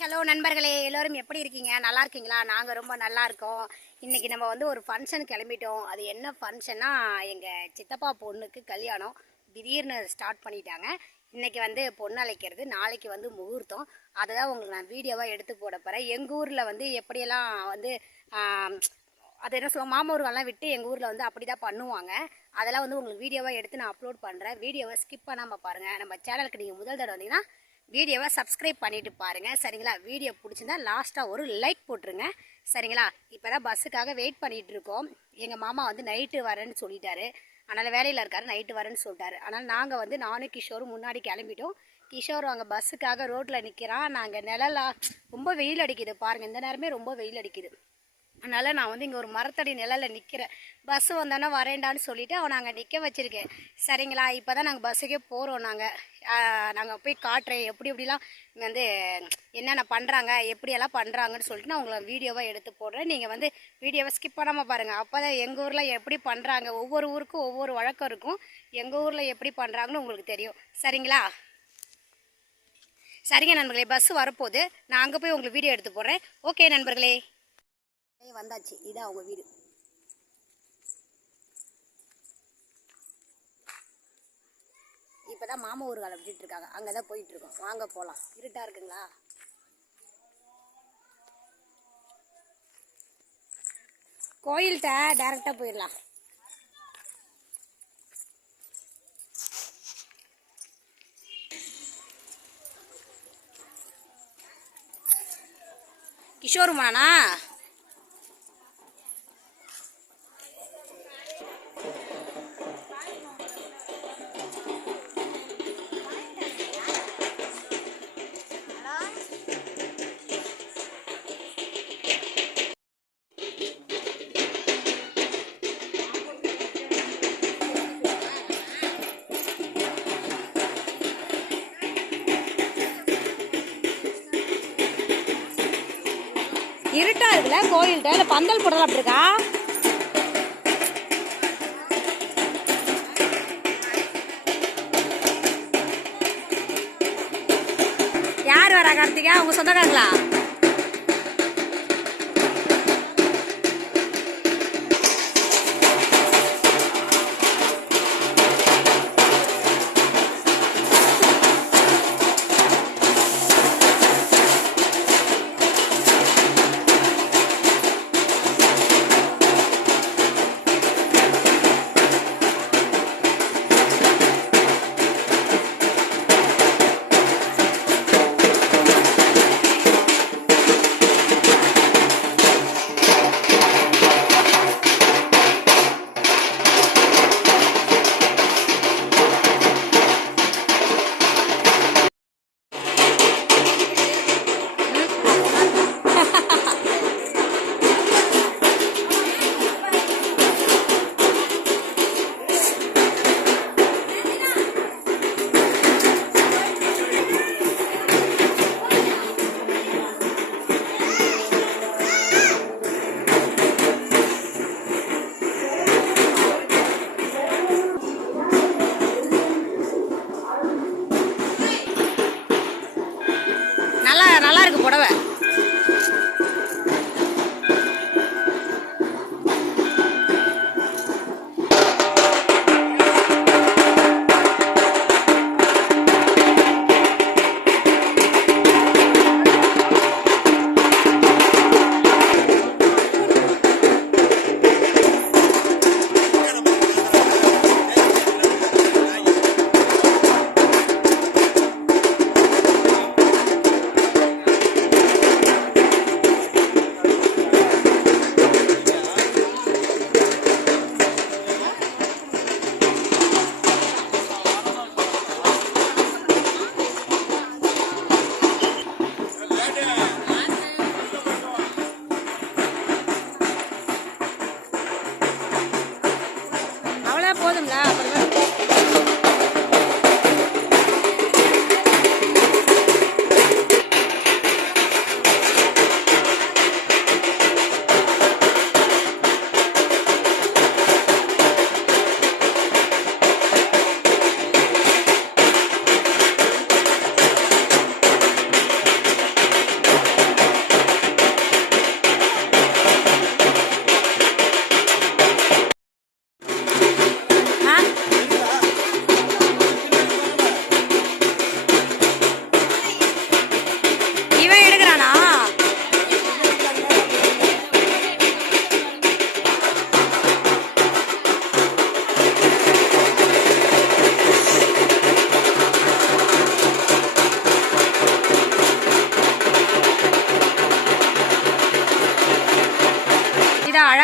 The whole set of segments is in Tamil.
ஹலோ நண்பர்களே, எல்லோரும் எப்படி இருக்கீங்க? நல்லா இருக்கீங்களா? நாங்கள் ரொம்ப நல்லா இருக்கோம். இன்றைக்கி நம்ம வந்து ஒரு ஃபங்க்ஷன் கிளம்பிட்டோம். அது என்ன ஃபங்க்ஷன்னா, எங்கள் சித்தப்பா பொண்ணுக்கு கல்யாணம். திடீர்னு ஸ்டார்ட் பண்ணிட்டாங்க. இன்றைக்கி வந்து பொண்ணு அழைக்கிறது, நாளைக்கு வந்து முகூர்த்தம். அதை தான் உங்களுக்கு நான் வீடியோவாக எடுத்து போட போகிறேன். எங்கள் ஊரில் வந்து எப்படியெல்லாம் வந்து அது என்ன சொல்லுவோம், மாமூர்கள்லாம் விட்டு எங்கள் ஊரில் வந்து அப்படி தான் பண்ணுவாங்க. அதெல்லாம் வந்து உங்களுக்கு வீடியோவாக எடுத்து நான் அப்லோட் பண்ணுறேன். வீடியோவை ஸ்கிப் பண்ணாமல் பாருங்கள். நம்ம சேனலுக்கு நீங்கள் முதல் தடவை வந்தீங்கன்னா வீடியோவை சப்ஸ்கிரைப் பண்ணிவிட்டு பாருங்கள், சரிங்களா? வீடியோ பிடிச்சிருந்தா லாஸ்ட்டாக ஒரு லைக் போட்டுருங்க, சரிங்களா? இப்போ தான் பஸ்ஸுக்காக வெயிட் பண்ணிகிட்டு இருக்கோம். எங்கள் மாமா வந்து நைட்டு வரேன்னு சொல்லிட்டாரு. அதனால் வேலையில் இருக்காரு, நைட்டு வரேன்னு சொல்லிட்டாரு. அதனால் நாங்கள் வந்து நானும் கிஷோரும் முன்னாடி கிளம்பிட்டோம். கிஷோர் அங்கே பஸ்ஸுக்காக ரோட்டில் நிற்கிறான். நாங்கள் நிழலாக ரொம்ப வெயில் அடிக்குது பாருங்கள், இந்த நேரமே ரொம்ப வெயில் அடிக்குது. அதனால் நான் வந்து இங்கே ஒரு மரத்தடி நிழலில் நிற்கிறேன். பஸ்ஸு வந்தோன்னே வரேண்டான்னு சொல்லிவிட்டு அவனை அங்கே நிற்க வச்சுருக்கேன், சரிங்களா? இப்போ தான் நாங்கள் பஸ்ஸுக்கே போகிறோம். நாங்கள் போய் காட்டுறேன் எப்படி எப்படிலாம் வந்து என்னென்ன பண்ணுறாங்க, எப்படியெல்லாம் பண்ணுறாங்கன்னு சொல்லிட்டு நான் உங்களை வீடியோவாக எடுத்து போடுறேன். நீங்கள் வந்து வீடியோவை ஸ்கிப் பண்ணாமல் பாருங்கள். அப்போ தான் எங்கள் ஊரில் எப்படி பண்ணுறாங்க, ஒவ்வொரு ஊருக்கும் ஒவ்வொரு வழக்கம் இருக்கும். எங்கள் ஊரில் எப்படி பண்ணுறாங்கன்னு உங்களுக்கு தெரியும், சரிங்களா? சரிங்க நண்பர்களே, பஸ்ஸு வரப்போகுது. நான் அங்கே போய் உங்களுக்கு வீடியோ எடுத்து போடுறேன். ஓகே நண்பர்களே, வந்தாச்சு. இதான் அவங்க வீடு. இப்போதான் மாமா ஊர்கால விட்டுட்டு இருக்காங்க, அங்கே தான் போயிட்டு இருக்கோம். வாங்க போகலாம். இருட்டா இருக்குங்களா? கோயில்கிட்ட டைரக்டா போயிடலாம். கிஷோருமானா? இருட்டா இருக்குல்ல கோயில்கிட்ட? இல்லை பந்தல் போடலாம் அப்படி இருக்கா? யார் வரா கார்த்திகா? உங்க சொந்தக்காரங்களா? நல்லா இருக்கு புடவை.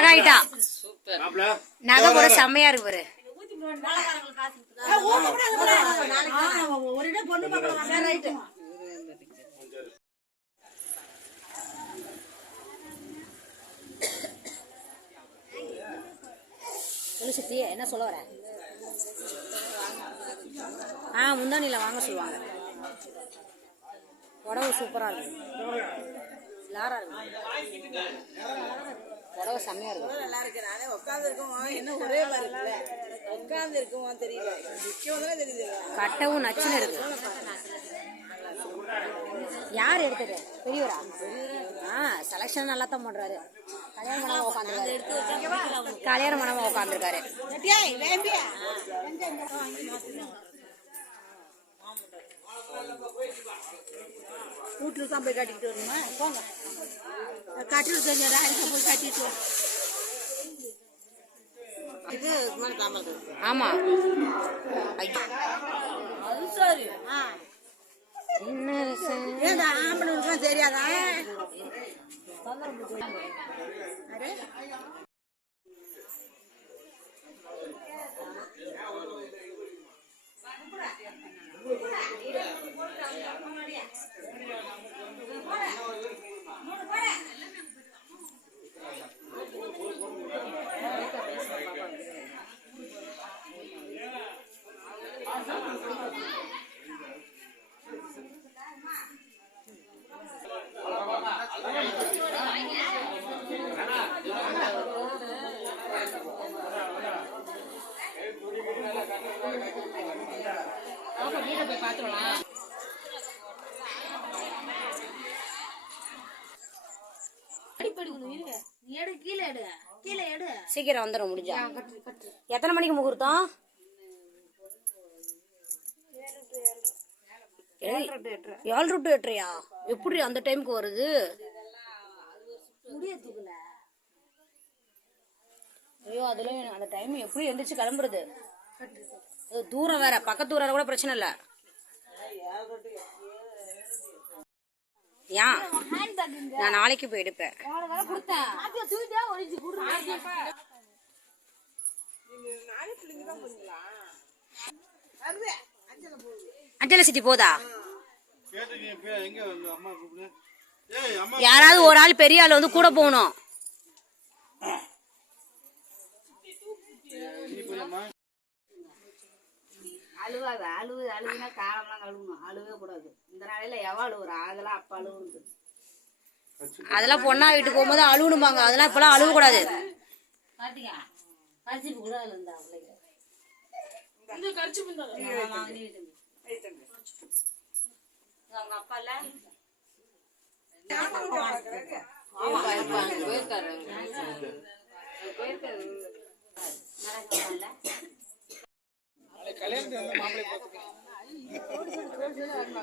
அழகாயிட்டா. நகை கூட செம்மையா இருக்கு பாரு. சொல்லு சித்தி, என்ன சொல்ல வர? முந்தானில வாங்க சொல்லுவாங்க. புடவை சூப்பரா இருக்கு, லாரா இருக்கு, புடவை செம்மையா இருக்கு. நல்லா இருக்கு. நானே உட்காந்து இருக்கோம், என்ன ஒரே மாதிரி இருக்குல்ல, உட்காந்து இருக்கோம் தெரியல, தெரியுது. கட்டவும் நச்சுன்னு இருக்கு. யார் எடுத்தது? பெரியவரா? செலக்ஷன் நல்லா தான் பண்றாரு. கல்யாணம் பண்ணாம உட்காந்துருக்காரு. கல்யாணம் பண்ணாம உட்காந்துருக்காரு. வீட்டுல தான் போய் கட்டிட்டு வரணுமா? போங்க, கட்டிட்டு போய் கட்டிட்டு. ஆமா, அது சரி. ஆம்பளுக்கு தெரியாதா? சீக்கிரம் வந்துடும் முடிஞ்சா. எத்தனை மணிக்கு முகூர்த்தம்? 7 to 8. எப்படி அந்த டைமுக்கு வருது? ஐயோ, அதுல அந்த டைம் எப்படி எந்திரிச்சு கிளம்புறது? தூரம் வேற, பக்கத்து ஊரார கூட பிரச்சனை இல்ல. ஏன் நான் நாளைக்கு போய் எடுப்பேன். அஞ்சலை சிட்டி போதா? யாராவது ஒரு ஆள் பெரிய ஆள் வந்து கூட போகணும். அழுவுனா காலம்லாம் கழுவணும், அழுவே கூடாது. இந்த நாளையில எவ அழுவுறா? அதெல்லாம் அப்ப அழுவுது. அதெல்லாம் பொண்ணா வீட்டுக்கு போகும்போது அழுவணும்பாங்க. அதெல்லாம் இப்பெல்லாம் அழுவ கூடாது.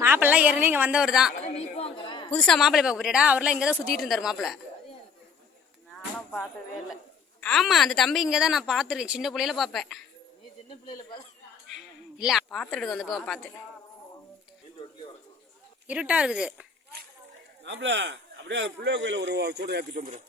மாப்பிள்ளை ஏற்கனவே இங்க வந்தவர் தான். புதுசா மாப்பிள்ளை பார்க்க போறியடா? அவர்லாம் இங்கதான் சுத்திட்டு இருந்தாரு மாப்பிள்ளை. நானும் பார்த்ததே இல்லை. ஆமா, அந்த தம்பி இங்கதான் நான் பாத்துருக்கேன். சின்ன பிள்ளையில பாப்பேன். இல்ல, பாத்துட்டு வந்தப்போ பாத்து. இருட்டா இருக்குது. அப்படியே பிள்ளை கோயில ஒரு சூட ஏத்திட்டு வந்துடும்.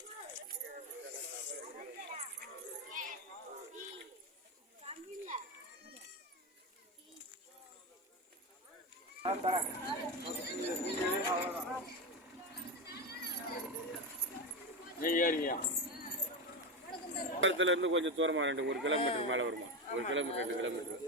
இருந்து கொஞ்சம் தூரமா 1 கிலோமீட்டர் மேல வருமா? 1 கிலோமீட்டர் 2 கிலோமீட்டர்.